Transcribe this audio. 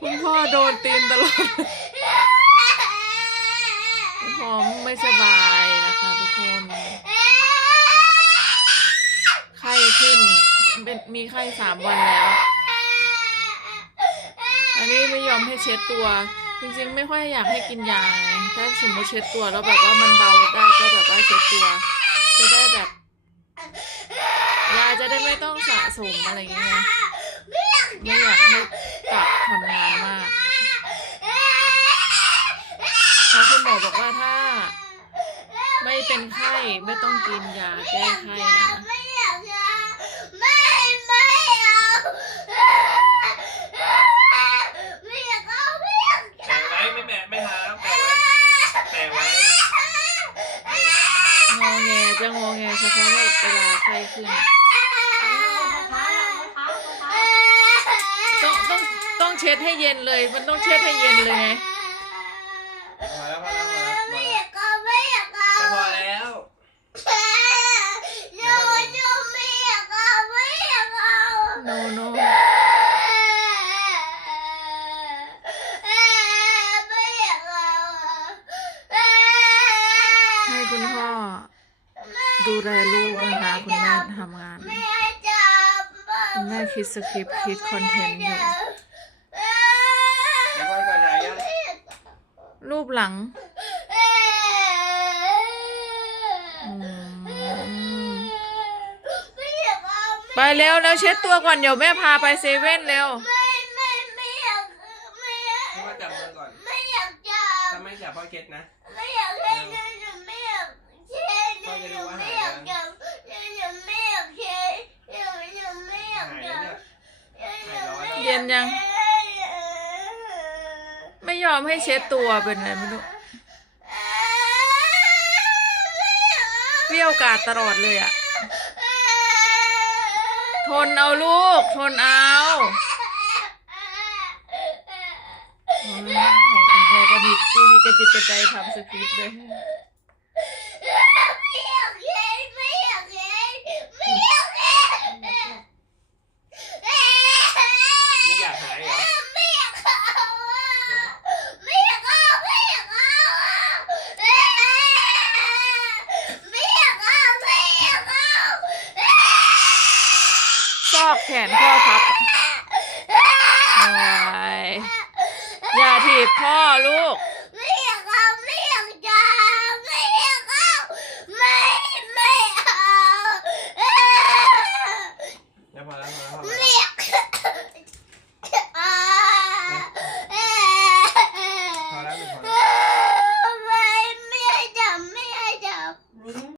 คุณพ่อโดนตีนตลอดคุณพ่อไม่สบายนะคะทุกคน ไข้ขึ้น เป็นมีไข้สามวันแล้ว อันนี้ไม่ยอมให้เช็ดตัว จริงๆ ไม่ค่อยอยากให้กินยาถ้าสมมติเช็ดตัวแล้วแบบว่ามันเบาได้ก็แบบว่าเช็ดตัว จะได้แบบ ยาจะได้ไม่ต้อง สมอะไรเงี้ยไม่อยากให้กลับทำงานมากเพราะคุณหมอบอกว่าถ้า ไม่เป็นไข้ไม่ต้องกินยาแก้ไข้นะไม่ไม่ไม่แปะไว้ไม่ไม่หาแล้วแปะไว้แปะไว้งอแงจะงอแงเฉพาะเวลาไข้ขึ้น ต้องต้องต้องเช็ดให้เย็นเลย มันต้องเช็ดให้เย็นเลยไงพอแล้วพอแล้วพอแล้วพอไม่อแล้วยากเอาไม่อยากเอาพอแล้วหนูหนูไม่อยากเอาไม่อยากเอา โนโนให้คุณพ่อดูแลลูกนะคะคุณแม่ทำงาน ไม่ให้จับคุณแม่คิดสคริปต์คิดคอนเทนต์อยู่แล้วก็จะหายยัง รูปหลังอืมไม่อยากเอาไปเร็วแล้วเช็ดตัวก่อนเดี๋ยวแม่พาไปเซเว่นเร็วไม่ไม่ไม่อยากไม่อยากให้ว่าจับมือก่อนไม่อยากจับถ้าไม่จับพ่อเคล็ดนะไม่อยากเล่นหนูไม่อยากเช็ดหนูหนูไม่อยากจับหนูหนูไม่อยากเช็ดหนูหนูไม่อยากหายจัแล้วบเนี่ยหนูไม่อากเย็นยังไม่ ยอมให้เช็ดตัวเป็นไรไม่รู้เปรี้ยวกาดตลอดเลยอะทนเอาลูก ทนเอาโอ้ยแม่ก็มีมีกระจิตกระใจทำสคริปต์เลย อกแขนพ่อครับอย่าถีบพ่อลูก ไม่เอาไม่เอากจะไม่เอาไม่ไม่เอา แล้วพอแล้ว